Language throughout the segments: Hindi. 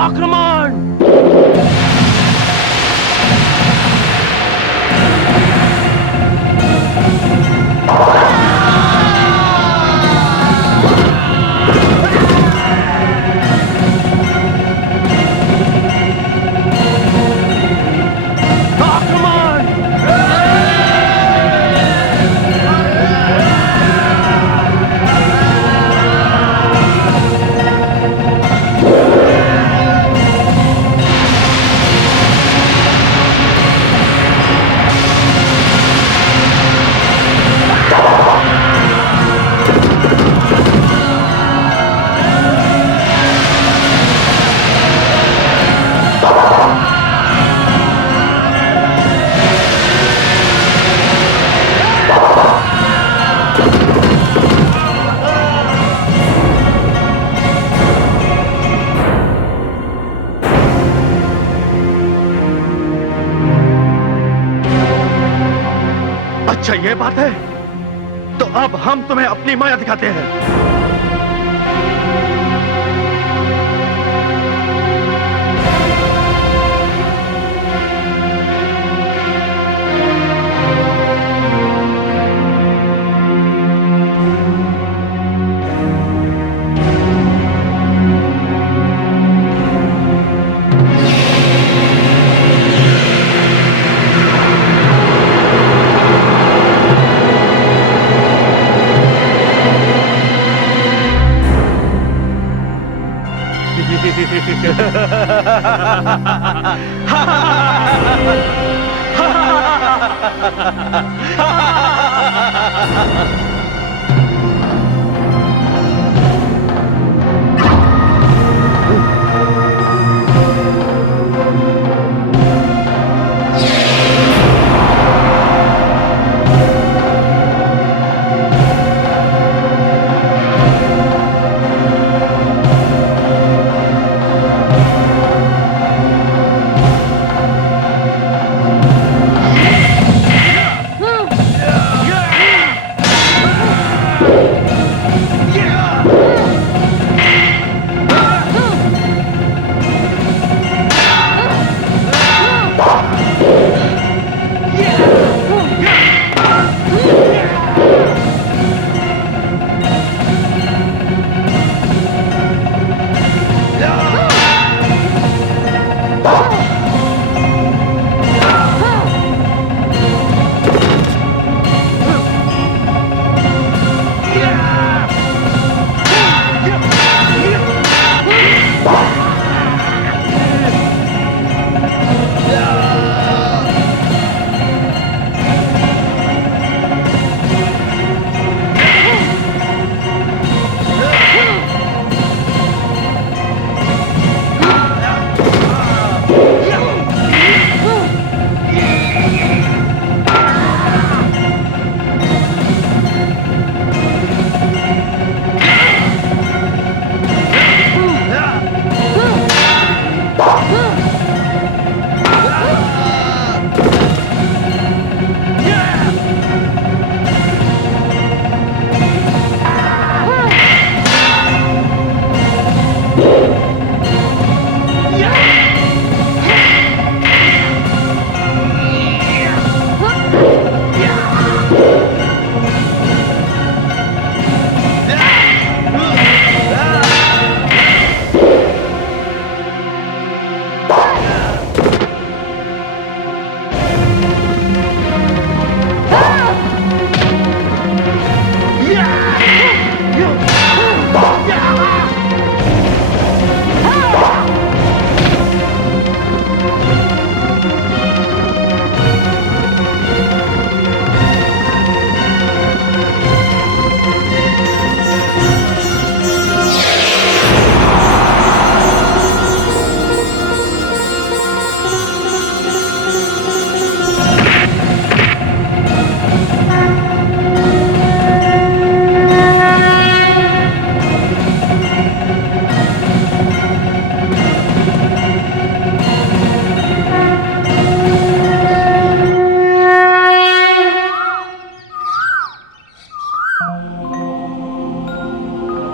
आक्रमण! अच्छा ये बात है, तो अब हम तुम्हें अपनी माया दिखाते हैं।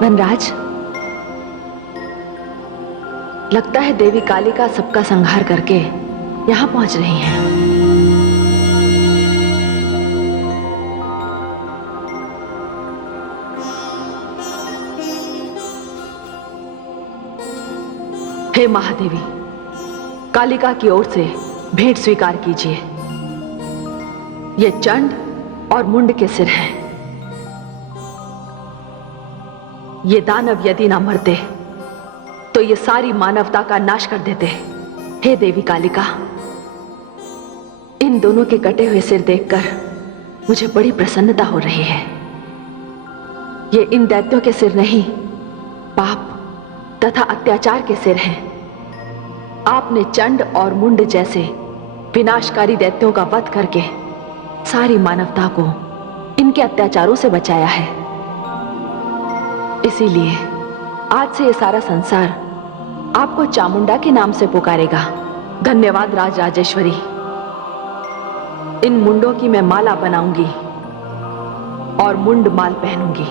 वनराज, लगता है देवी कालिका सबका संहार करके यहां पहुंच रही हैं। हे महादेवी, कालिका की ओर से भेंट स्वीकार कीजिए। ये चंड और मुंड के सिर हैं। ये दानव यदि ना मरते तो ये सारी मानवता का नाश कर देते। हे देवी कालिका, इन दोनों के कटे हुए सिर देखकर मुझे बड़ी प्रसन्नता हो रही है। ये इन दैत्यों के सिर नहीं, पाप तथा अत्याचार के सिर हैं। आपने चंड और मुंड जैसे विनाशकारी दैत्यों का वध करके सारी मानवता को इनके अत्याचारों से बचाया है। इसीलिए आज से ये सारा संसार आपको चामुंडा के नाम से पुकारेगा। धन्यवाद राज राजेश्वरी। इन मुंडों की मैं माला बनाऊंगी और मुंड माल पहनूंगी।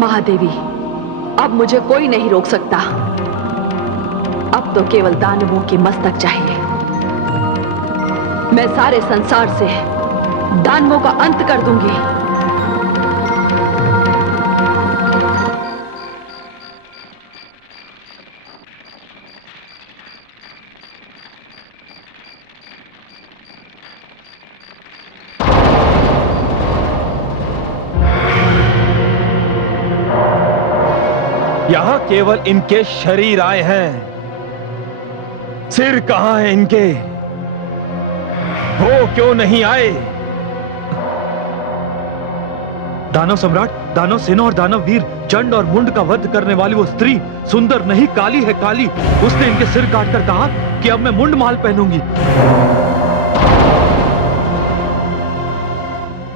महादेवी, अब मुझे कोई नहीं रोक सकता। अब तो केवल दानवों की मस्तक चाहिए। मैं सारे संसार से दानवों का अंत कर दूंगी। यहां केवल इनके शरीर आए हैं, सिर कहां है इनके? वो क्यों नहीं आए? दानव सम्राट, दानव सेना और दानव वीर चंड और मुंड का वध करने वाली वो स्त्री सुंदर नहीं, काली है, काली। उसने इनके सिर काटकर कहा कि अब मैं मुंड माल पहनूंगी।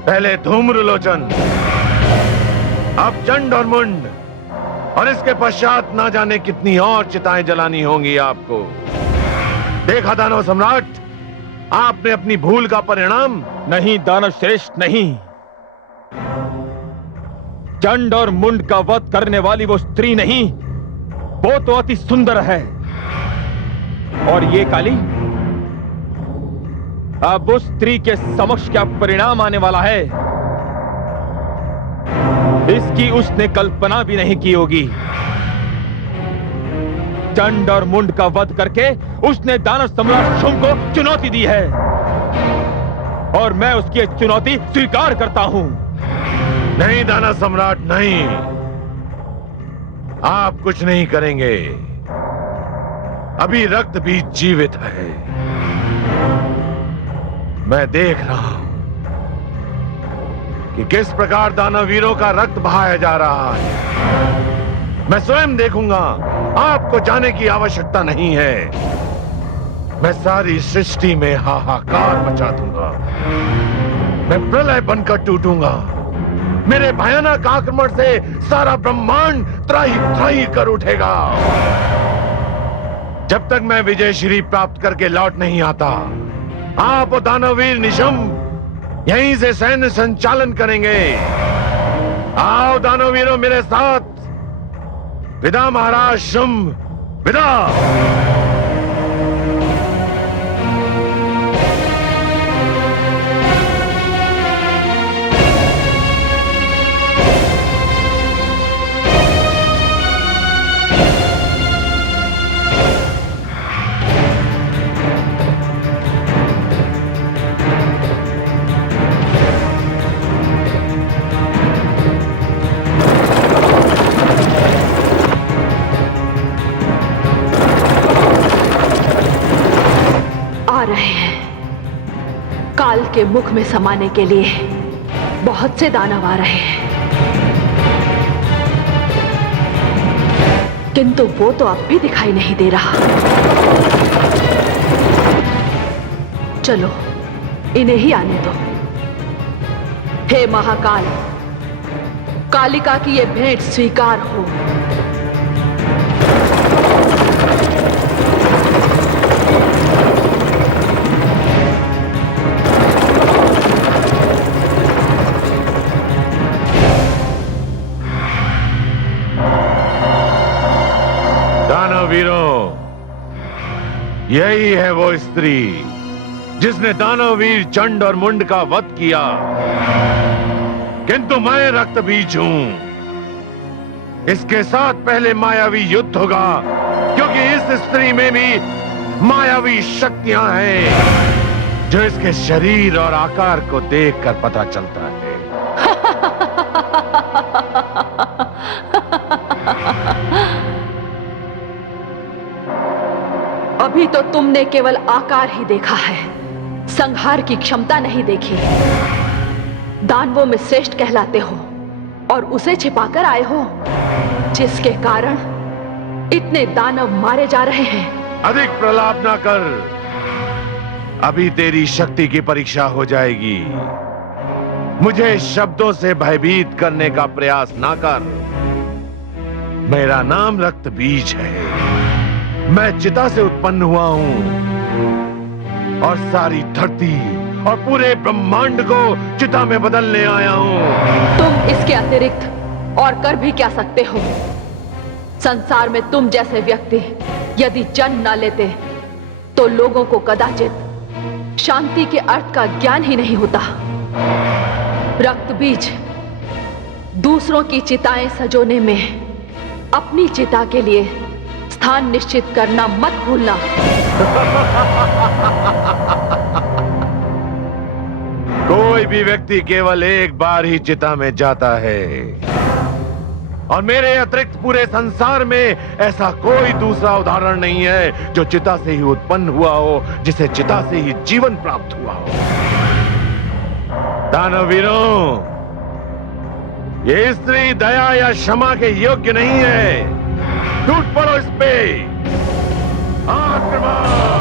पहले धूम्रलोचन, अब चंड और मुंड, और इसके पश्चात ना जाने कितनी और चिताएं जलानी होंगी आपको। देखा दानव सम्राट, आपने अपनी भूल का परिणाम। नहीं दानव श्रेष्ठ, नहीं। चंड और मुंड का वध करने वाली वो स्त्री नहीं, वो तो अति सुंदर है। और ये काली, अब उस स्त्री के समक्ष क्या परिणाम आने वाला है, इसकी उसने कल्पना भी नहीं की होगी। चंड और मुंड का वध करके उसने दानव सम्राट शुंभ को चुनौती दी है, और मैं उसकी चुनौती स्वीकार करता हूं। नहीं दानव सम्राट, नहीं, आप कुछ नहीं करेंगे। अभी रक्त भी जीवित है। मैं देख रहा हूं कि किस प्रकार दानव वीरों का रक्त बहाया जा रहा है। मैं स्वयं देखूंगा, आपको जाने की आवश्यकता नहीं है। मैं सारी सृष्टि में हाहाकार मचा दूंगा। मैं प्रलय बनकर टूटूंगा। मेरे भयानक आक्रमण से सारा ब्रह्मांड त्राही त्राही कर उठेगा। जब तक मैं विजय श्री प्राप्त करके लौट नहीं आता, आप और दानववीर निशंभ यहीं से सैन्य संचालन करेंगे। आओ दानववीरों मेरे साथ। विदा महाराज शुंभ, विदा। काल के मुख में समाने के लिए बहुत से दानव आ रहे हैं, किंतु वो तो अब भी दिखाई नहीं दे रहा। चलो इन्हें ही आने दो। हे महाकाल, कालिका की ये भेंट स्वीकार हो। दानवीरों, यही है वो स्त्री जिसने दानववीर चंड और मुंड का वध किया। किंतु मैं रक्तबीज हूं। इसके साथ पहले मायावी युद्ध होगा, क्योंकि इस स्त्री में भी मायावी शक्तियां हैं जो इसके शरीर और आकार को देखकर पता चलता है। अभी तो तुमने केवल आकार ही देखा है, संहार की क्षमता नहीं देखी। दानवों में श्रेष्ठ कहलाते हो और उसे छिपाकर आए हो, जिसके कारण इतने दानव मारे जा रहे हैं। अधिक प्रलाप ना कर, अभी तेरी शक्ति की परीक्षा हो जाएगी। मुझे शब्दों से भयभीत करने का प्रयास ना कर। मेरा नाम रक्तबीज है। मैं चिता से उत्पन्न हुआ हूं और सारी धरती और पूरे ब्रह्मांड को चिता में बदलने आया हूं। तुम इसके अतिरिक्त और कर भी क्या सकते हो? संसार में तुम जैसे व्यक्ति यदि जन्म न लेते तो लोगों को कदाचित शांति के अर्थ का ज्ञान ही नहीं होता। रक्तबीज, दूसरों की चिताएं सजोने में अपनी चिता के लिए स्थान निश्चित करना मत भूलना। कोई भी व्यक्ति केवल एक बार ही चिता में जाता है और मेरे अतिरिक्त पूरे संसार में ऐसा कोई दूसरा उदाहरण नहीं है जो चिता से ही उत्पन्न हुआ हो, जिसे चिता से ही जीवन प्राप्त हुआ हो। दानवीरों, ये स्त्री दया या क्षमा के योग्य नहीं है। टूट पड़ो इस पे। आक्रमण!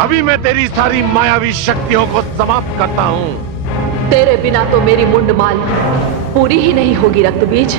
अभी मैं तेरी सारी मायावी शक्तियों को समाप्त करता हूं। तेरे बिना तो मेरी मुंडमाल पूरी ही नहीं होगी Raktabeej.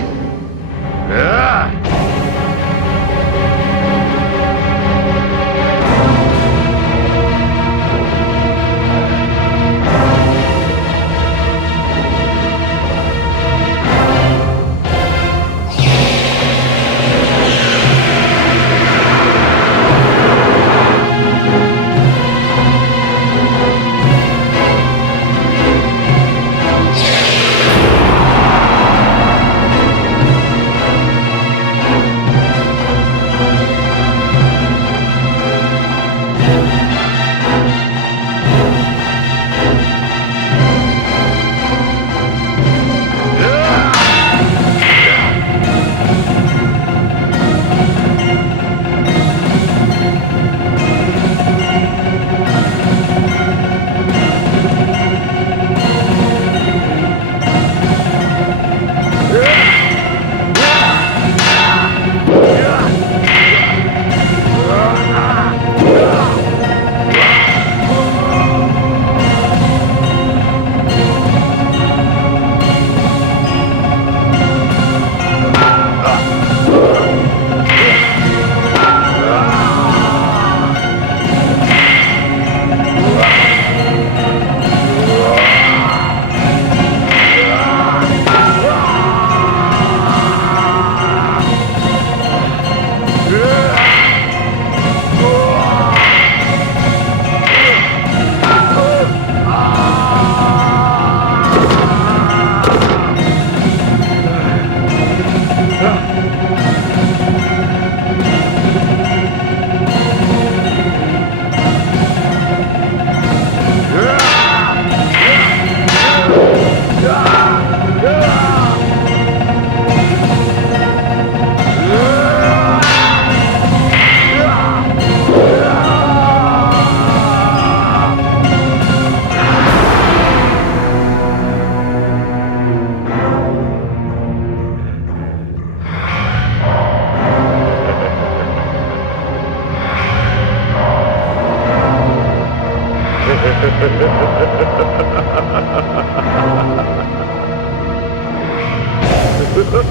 Ha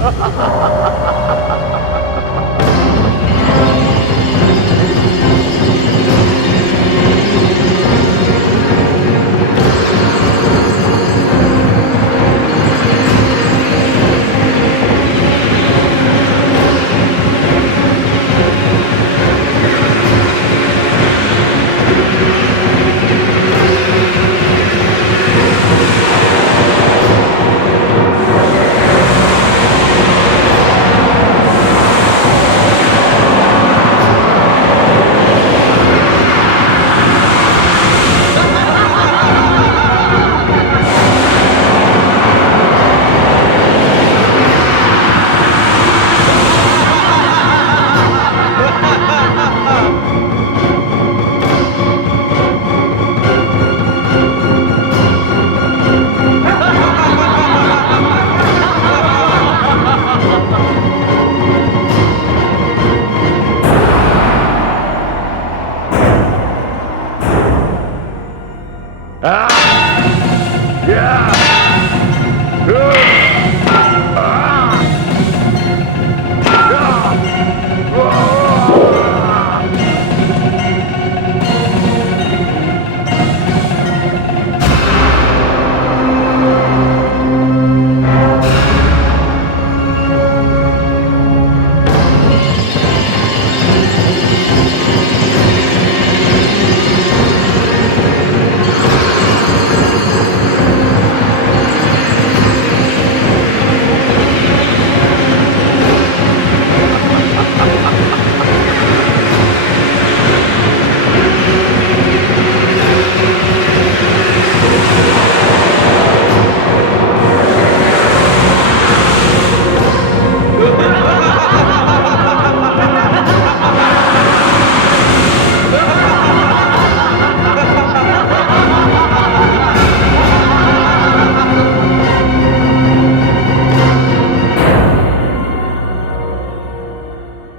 ha ha ha!